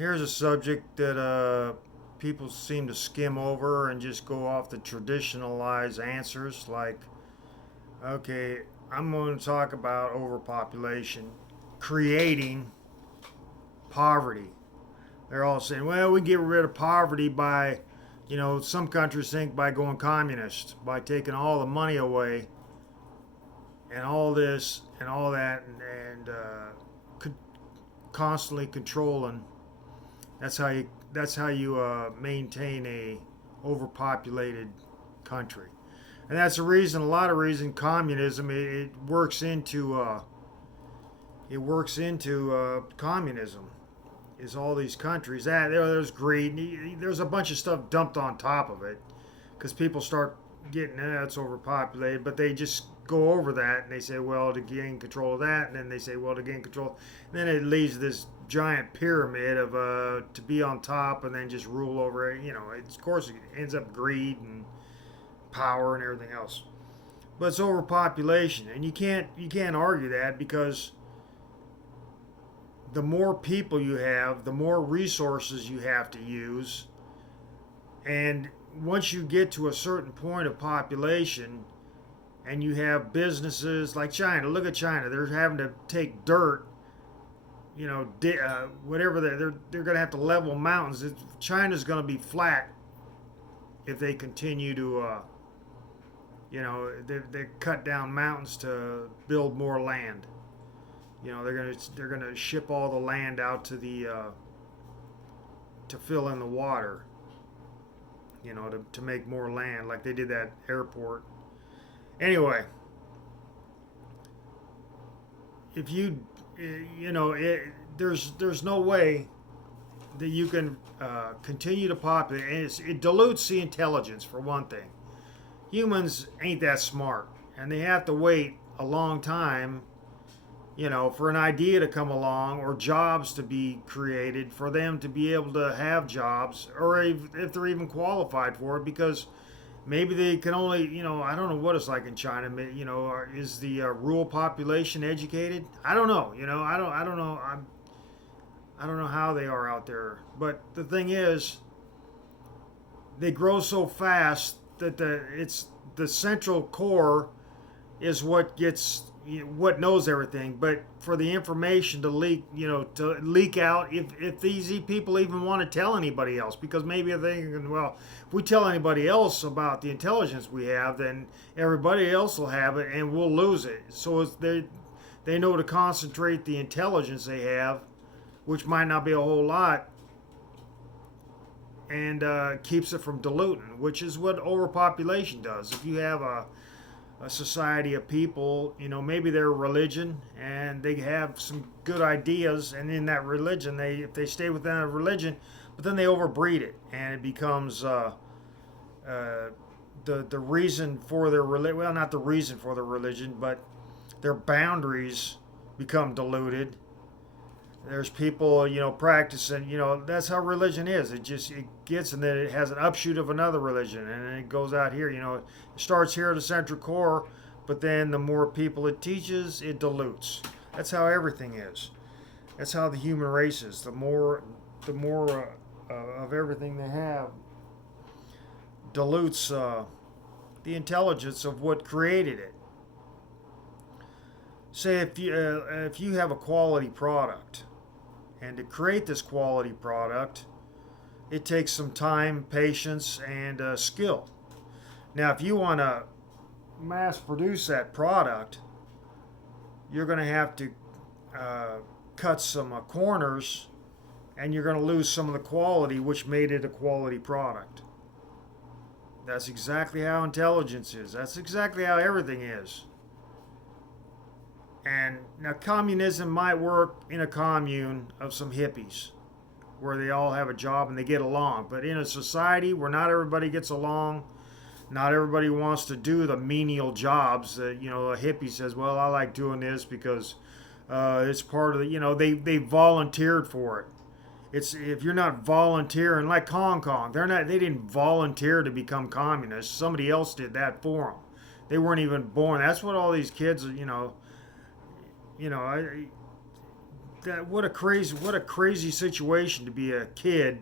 Here's a subject that people seem to skim over and just go off the traditionalized answers. Like, okay, I'm going to talk about overpopulation, creating poverty. They're all saying, well, we can get rid of poverty by, some countries think by going communist, by taking all the money away and all this and all that and constantly controlling. That's how you maintain a overpopulated country, and that's the reason. A lot of reason communism it works into communism is all these countries that there's greed. There's a bunch of stuff dumped on top of it because people start getting it's overpopulated, but they just go over that and they say, well, to gain control of that, and then they say, well, to gain control, and then it leads to this giant pyramid of to be on top and then just rule over it. Of course, it ends up greed and power and everything else. But it's overpopulation, and you can't argue that because the more people you have, the more resources you have to use, and once you get to a certain point of population and you have businesses like China, look at China, they're having to take dirt, whatever they're going to have to level mountains. China's going to be flat if they continue to they cut down mountains to build more land. They're gonna ship all the land out to the to fill in the water, to make more land, like they did that airport. Anyway, if you, there's no way that you can continue to populate, and it dilutes the intelligence for one thing. Humans ain't that smart, and they have to wait a long time, for an idea to come along or jobs to be created for them to be able to have jobs, or if they're even qualified for it, because maybe they can only, I don't know what it's like in China. Is the rural population educated? I don't know. I don't know. I don't know how they are out there. But the thing is, they grow so fast that the central core is what knows everything. But for the information to leak out, if these people even want to tell anybody else, because maybe they're thinking, well, if we tell anybody else about the intelligence we have, then everybody else will have it and we'll lose it. So they know to concentrate the intelligence they have, which might not be a whole lot, and keeps it from diluting, which is what overpopulation does. If you have a society of people, maybe their religion, and they have some good ideas, and in that religion, if they stay within a religion, but then they overbreed it, and it becomes the reason for their religion. Well, not the reason for their religion, but their boundaries become diluted. There's people, practicing, that's how religion is. It gets, and then it has an upshoot of another religion, and then it goes out here. It starts here at the central core, but then the more people it teaches, it dilutes. That's how everything is. That's how the human race is. The more of everything they have dilutes the intelligence of what created it. Say if you have a quality product, and to create this quality product, it takes some time, patience, and skill. Now, if you want to mass produce that product, you're going to have to cut some corners, and you're going to lose some of the quality, which made it a quality product. That's exactly how intelligence is. That's exactly how everything is. And now communism might work in a commune of some hippies where they all have a job and they get along. But in a society where not everybody gets along, not everybody wants to do the menial jobs that, a hippie says, well, I like doing this because it's part of the, they volunteered for it. It's if you're not volunteering, like Hong Kong, they didn't volunteer to become communists. Somebody else did that for them. They weren't even born. That's what all these kids, what a crazy situation to be a kid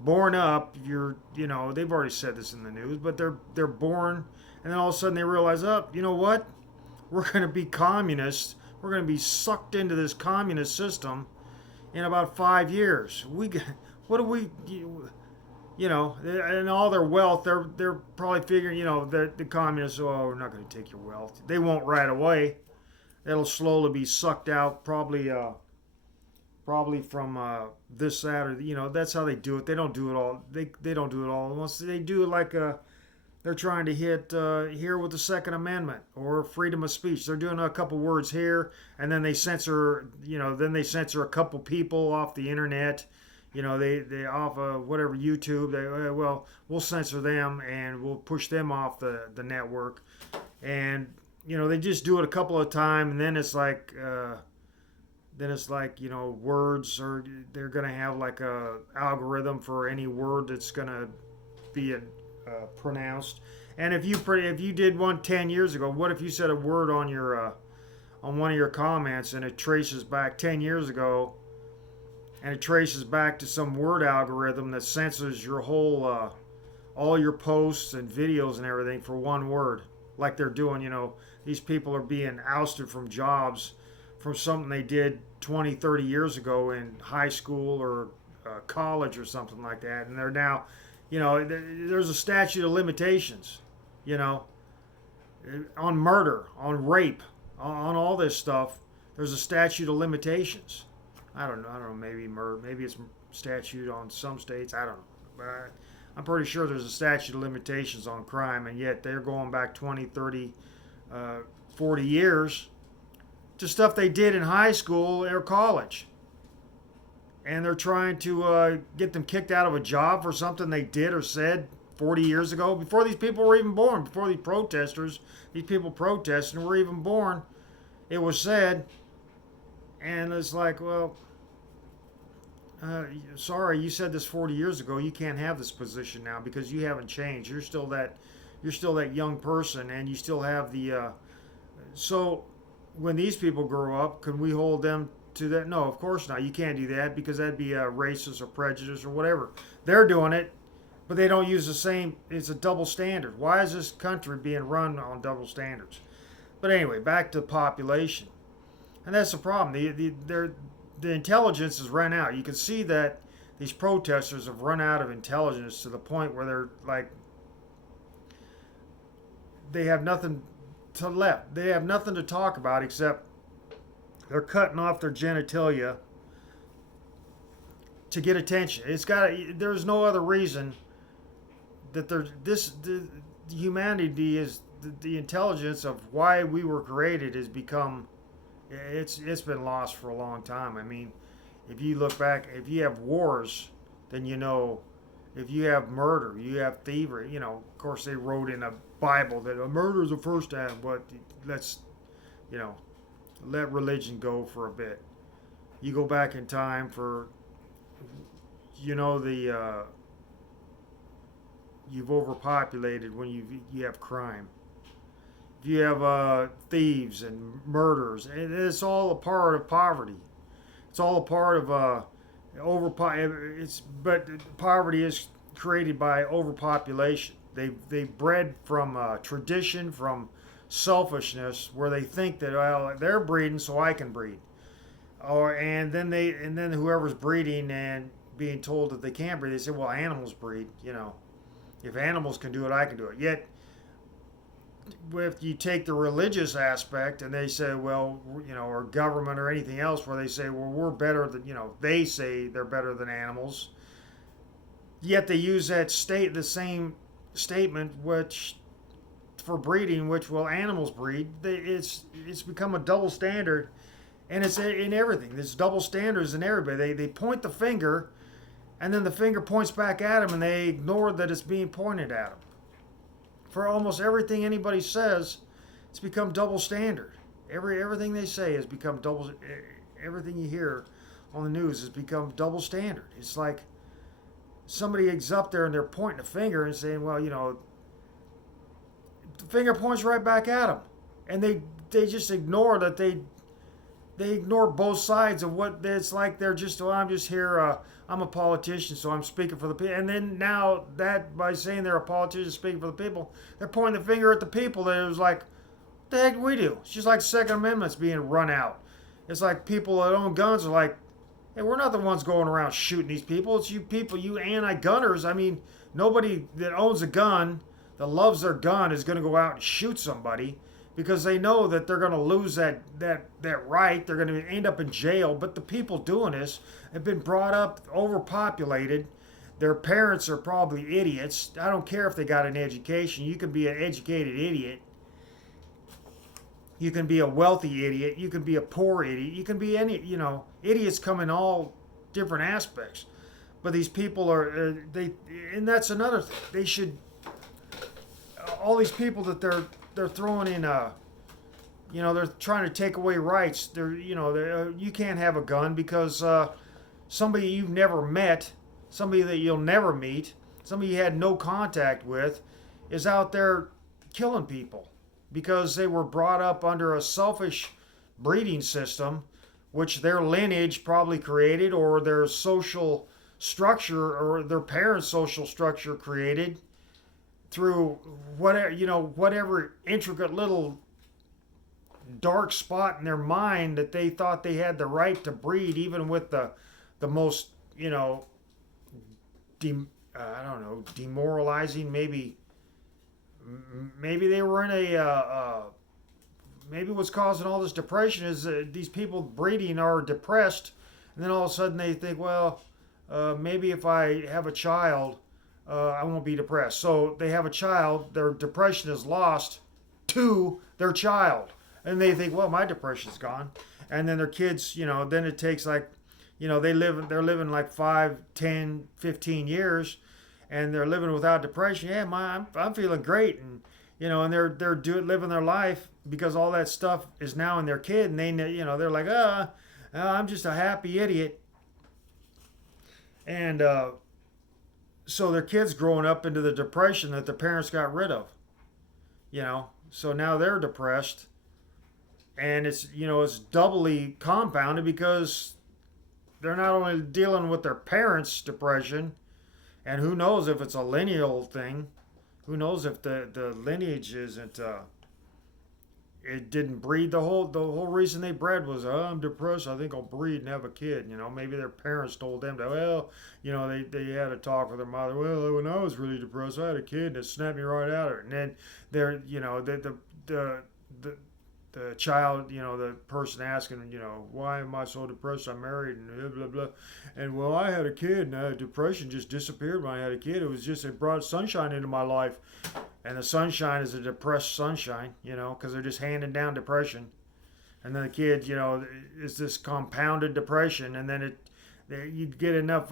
born up. They've already said this in the news, but they're born, and then all of a sudden they realize, oh, you know what? We're going to be communists. We're going to be sucked into this communist system in about 5 years. What do we, and all their wealth, they're probably figuring, the communists, oh, we're not going to take your wealth. They won't right away. It'll slowly be sucked out, probably from this, that, or that's how they do it. They don't do it all. They don't do it all at once. They do it like they're trying to hit here with the Second Amendment or freedom of speech. They're doing a couple words here, and then they censor. Then they censor a couple people off the internet. They off whatever YouTube. We'll censor them and we'll push them off the network, and they just do it a couple of times, and then it's like. Words, or they're going to have like a algorithm for any word that's going to be pronounced. And if you did one 10 years ago, what if you said a word on your on one of your comments and it traces back 10 years ago, and it traces back to some word algorithm that censors your whole all your posts and videos and everything for one word, like they're doing. These people are being ousted from jobs from something they did 20, 30 years ago in high school or college or something like that. And they're now, there's a statute of limitations, on murder, on rape, on all this stuff. There's a statute of limitations. I don't know, maybe murder, maybe it's statute on some states. I don't know. But I'm pretty sure there's a statute of limitations on crime, and yet they're going back 20, 30, 40 years to stuff they did in high school or college. And they're trying to get them kicked out of a job for something they did or said 40 years ago, before these people were even born, before these people protesting were even born. It was said, and it's like, well, sorry, you said this 40 years ago. You can't have this position now because you haven't changed. You're still that young person, and you still have the. So when these people grow up, can we hold them to that? No, of course not. You can't do that because that'd be racist or prejudice or whatever. They're doing it, but they don't use the same. It's a double standard. Why is this country being run on double standards? But anyway, back to population, and that's the problem. The intelligence has run out. You can see that these protesters have run out of intelligence to the point where they're like, they have nothing to left. They have nothing to talk about except they're cutting off their genitalia to get attention. There's no other reason that humanity is the intelligence of why we were created has become, it's been lost for a long time. I mean, if you look back, if you have wars, then if you have murder, you have thievery. Of course they wrote in a Bible that a murder is the first act, but let's, let religion go for a bit. You go back in time for, you've overpopulated when you have crime. If you have thieves and murderers, and it's all a part of poverty. It's all a part of but poverty is created by overpopulation. They bred from tradition, from selfishness, where they think that, well, they're breeding so I can breed, and then whoever's breeding and being told that they can't breed, they say, well, animals breed. If animals can do it, I can do it. Yet, if you take the religious aspect and they say, well, or government or anything else, where they say, well, we're better than, they say they're better than animals. Yet they use the same statement, which for breeding, which, well, animals breed. It's become a double standard, and it's in everything. There's double standards in everybody. They point the finger, and then the finger points back at them, and they ignore that it's being pointed at them. For almost everything anybody says, it's become double standard. Everything they say has become double. Everything you hear on the news has become double standard. It's like somebody is up there and they're pointing a finger and saying, well, the finger points right back at them, and they just ignore that they ignore both sides of what it's like. They're just, well, I'm just here. I'm a politician, so I'm speaking for the people. And then now that by saying they're a politician speaking for the people, they're pointing the finger at the people. That it was like, what the heck do we do? It's just like the Second Amendment's being run out. It's like people that own guns are like, hey, we're not the ones going around shooting these people. It's you people, you anti-gunners. I mean, nobody that owns a gun, that loves their gun, is going to go out and shoot somebody because they know that they're going to lose that right. They're going to end up in jail. But the people doing this have been brought up overpopulated. Their parents are probably idiots. I don't care if they got an education. You can be an educated idiot. You can be a wealthy idiot. You can be a poor idiot. You can be any, idiots come in all different aspects. But these people and that's another thing. They should, all these people that they're throwing in, they're trying to take away rights. You can't have a gun because somebody you've never met, somebody that you'll never meet, somebody you had no contact with, is out there killing people because they were brought up under a selfish breeding system, which their lineage probably created, or their social structure, or their parents' social structure created through whatever intricate little dark spot in their mind that they thought they had the right to breed, even with the most demoralizing. Maybe they were in maybe what's causing all this depression is these people breeding are depressed, and then all of a sudden they think, well, maybe if I have a child, I won't be depressed. So they have a child, their depression is lost to their child, and they think, well, my depression's gone. And then their kids, then it takes like, they're living like 5, 10, 15 years, and they're living without depression. Yeah, I'm feeling great, and and they're living their life because all that stuff is now in their kid, and they're like, I'm just a happy idiot, and so their kids growing up into the depression that their parents got rid of, so now they're depressed, and it's doubly compounded because they're not only dealing with their parents' depression. And who knows if it's a lineal thing? Who knows if the lineage isn't? It didn't breed. The whole reason they bred was, I'm depressed. I think I'll breed and have a kid. Maybe their parents told them that. Well, they had a talk with their mother. Well, when I was really depressed, I had a kid and it snapped me right out of it. And then they're the child, the person asking, why am I so depressed? I'm married and blah, blah, blah. And well, I had a kid and depression just disappeared when I had a kid. It brought sunshine into my life. And the sunshine is a depressed sunshine, because they're just handing down depression. And then the kid, is this compounded depression. And then you get enough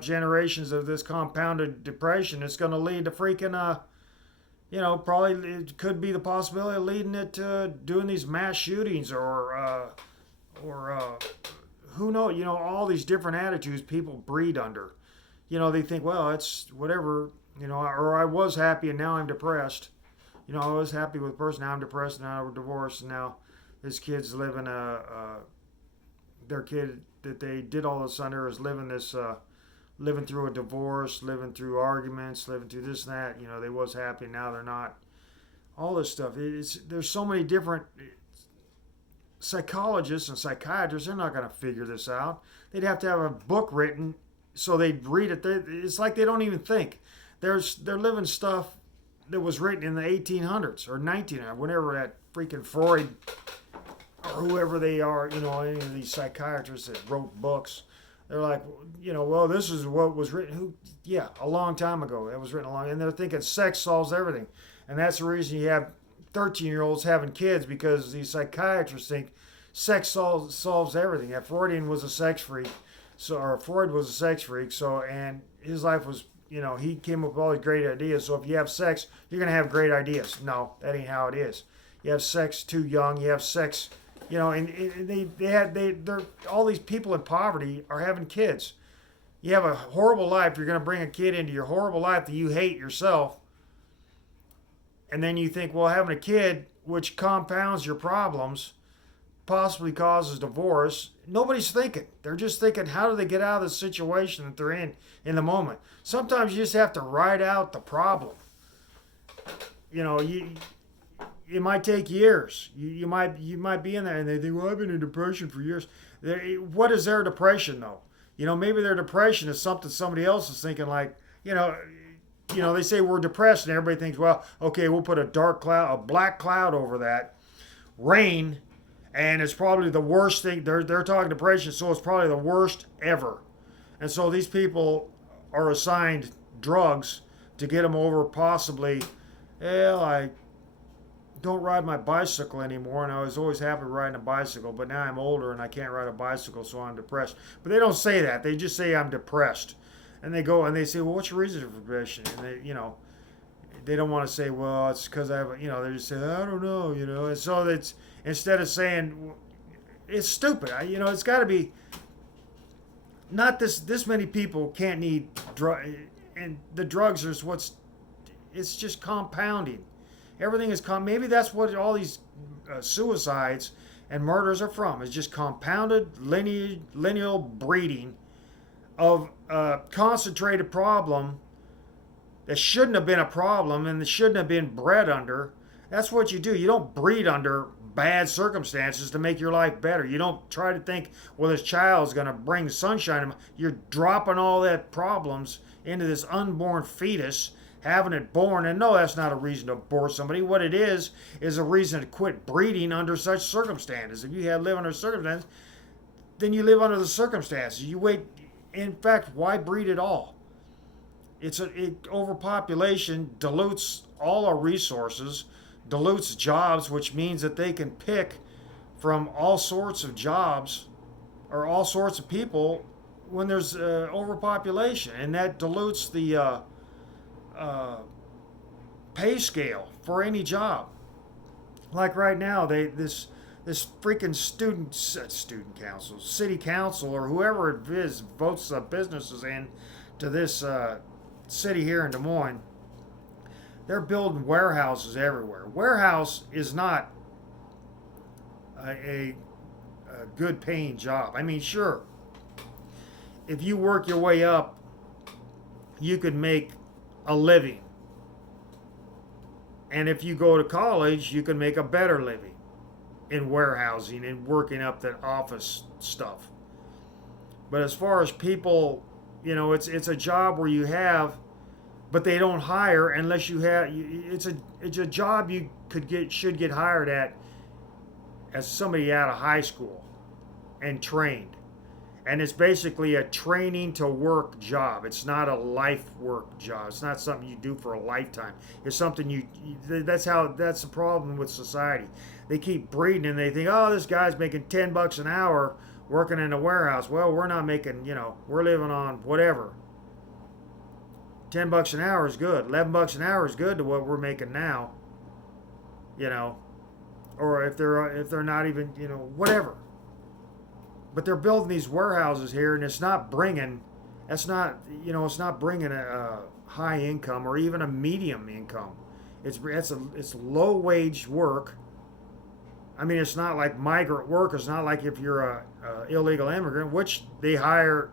generations of this compounded depression, it's going to lead to freaking, probably it could be the possibility of leading it to doing these mass shootings or who knows, all these different attitudes people breed under. They think, well, it's whatever, or I was happy and now I'm depressed. I was happy with a person, now I'm depressed, now we're divorced, and now this kid's living their kid that they did all this under is living this, living through a divorce, living through arguments, living through this and that. They was happy, now they're not. All this stuff. There's so many different psychologists and psychiatrists. They're not going to figure this out. They'd have to have a book written so they'd read it. It's like they don't even think. They're living stuff that was written in the 1800s or 1900s, whenever that freaking Freud or whoever they are, any of these psychiatrists that wrote books. They're like, well, this is what was written. A long time ago. That was written and they're thinking sex solves everything. And that's the reason you have 13-year-olds having kids, because these psychiatrists think sex solves everything. That Freudian was a sex freak. Freud was a sex freak. And his life was, he came up with all these great ideas. So if you have sex, you're going to have great ideas. No, that ain't how it is. You have sex too young. You have sex... they're all these people in poverty are having kids. You have a horrible life. You're going to bring a kid into your horrible life that you hate yourself. And then you think, well, having a kid, which compounds your problems, possibly causes divorce, nobody's thinking. They're just thinking, how do they get out of the situation that they're in the moment? Sometimes you just have to ride out the problem. You know, it might take years. You might be in there, and they think, well, I've been in depression for years. What is their depression though? You know, maybe their depression is something somebody else is thinking, like, they say we're depressed, and everybody thinks, well, okay, we'll put a black cloud over that, rain, and it's probably the worst thing. They're talking depression, so it's probably the worst ever. And so these people are assigned drugs to get them over possibly, well, I don't ride my bicycle anymore, and I was always happy riding a bicycle, but now I'm older and I can't ride a bicycle, so I'm depressed. But they don't say that. They just say I'm depressed. And they go and they say, well, what's your reason for depression? And they don't want to say, well, it's because I have, they just say, I don't know, And so it's, instead of saying, it's stupid, it's got to be, not this many people can't need drug, and the drugs are it's just compounding. Everything is maybe that's what all these suicides and murders are from. It's just compounded lineal breeding of a concentrated problem that shouldn't have been a problem and that shouldn't have been bred under. That's what you do. You don't breed under bad circumstances to make your life better. You don't try to think, well, this child is going to bring sunshine. You're dropping all that problems into this unborn fetus, having it born. And no, that's not a reason to abort somebody. What it is a reason to quit breeding under such circumstances. If you live under circumstances, then you live under the circumstances. You wait. In fact, why breed at all? Overpopulation dilutes all our resources, dilutes jobs, which means that they can pick from all sorts of jobs or all sorts of people when there's overpopulation, and that dilutes the pay scale for any job. Like right now, this freaking student council, city council, or whoever it is votes businesses in to this city here in Des Moines. They're building warehouses everywhere. Warehouse is not a good paying job. I mean, sure, if you work your way up, you could make a living. And if you go to college, you can make a better living in warehousing and working up that office stuff. But as far as people, it's a job where you have, but they don't hire unless you have. It's a job you should get hired at as somebody out of high school and trained. And it's basically a training to work job. It's not a life work job. It's not something you do for a lifetime. It's something that's the problem with society. They keep breeding and they think, oh, this guy's making $10 an hour working in a warehouse. Well, we're not making, we're living on whatever. $10 an hour is good. $11 an hour is good to what we're making now. Or if they're not even, whatever. But they're building these warehouses here, and it's not bringing a high income or even a medium income. It's low wage work. I mean, it's not like migrant work. It's not like if you're a illegal immigrant, which they hire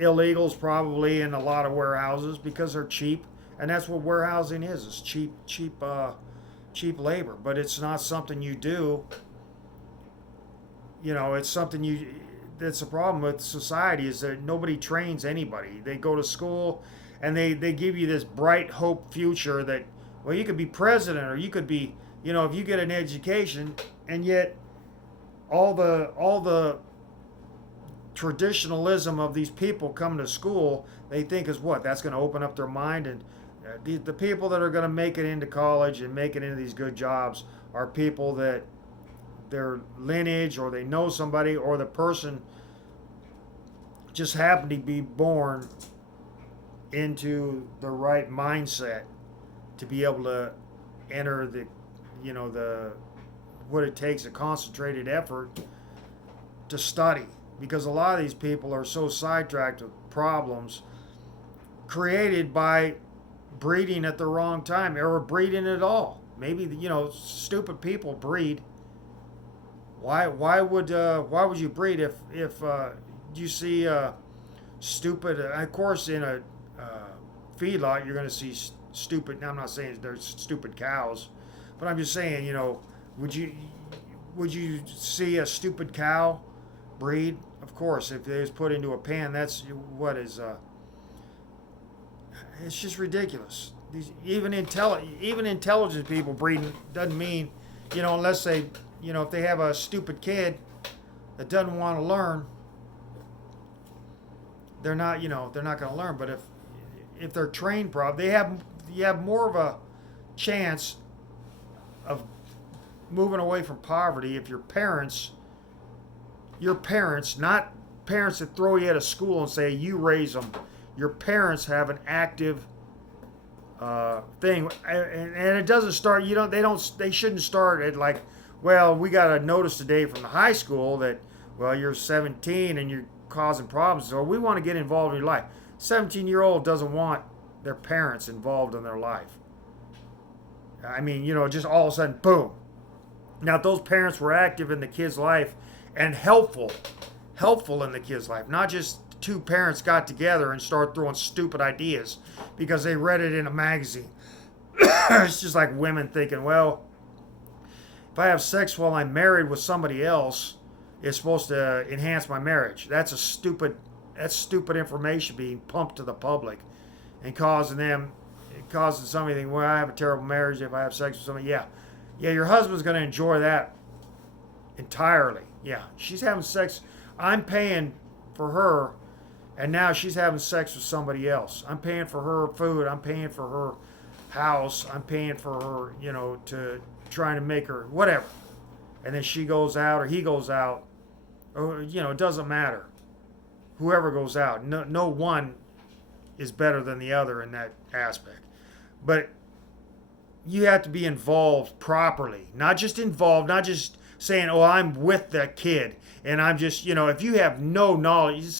illegals probably in a lot of warehouses because they're cheap, and that's what warehousing is. It's cheap labor. But it's not something you do. It's something that's a problem with society, is that nobody trains anybody. They go to school and they give you this bright hope future that, well, you could be president, or you could be, if you get an education, and yet all the traditionalism of these people coming to school, they think is what? That's going to open up their mind, and the people that are going to make it into college and make it into these good jobs are people that their lineage, or they know somebody, or the person just happened to be born into the right mindset to be able to enter the what it takes, a concentrated effort to study, because a lot of these people are so sidetracked with problems created by breeding at the wrong time, or breeding at all. Maybe stupid people breed Why would you breed if you see stupid? Of course, in a feedlot, you're going to see stupid. Now, I'm not saying there's stupid cows, but I'm just saying, would you would you see a stupid cow breed? Of course, if it was put into a pan, that's what is. It's just ridiculous. Even intelligent people breeding doesn't mean, unless they, if they have a stupid kid that doesn't want to learn, they're not going to learn. But if they're trained properly, you have more of a chance of moving away from poverty if your parents, not parents that throw you out of school and say you raise them, your parents have an active thing, and it doesn't start. They shouldn't start at like, well, we got a notice today from the high school that, well, you're 17 and you're causing problems, so we want to get involved in your life. 17-year-old doesn't want their parents involved in their life. I mean, just all of a sudden, boom. Now, if those parents were active in the kid's life and helpful in the kid's life, not just two parents got together and started throwing stupid ideas because they read it in a magazine. It's just like women thinking, well, if I have sex while I'm married with somebody else, it's supposed to enhance my marriage. That's stupid information being pumped to the public and causing somebody to think, well, I have a terrible marriage if I have sex with somebody. Yeah, your husband's going to enjoy that entirely. Yeah, she's having sex. I'm paying for her, and now she's having sex with somebody else. I'm paying for her food. I'm paying for her house. I'm paying for her, to trying to make her whatever. And then she goes out or he goes out. Or, it doesn't matter. Whoever goes out. No one is better than the other in that aspect. But you have to be involved properly. Not just saying, oh, I'm with the kid. And I'm just, if you have no knowledge,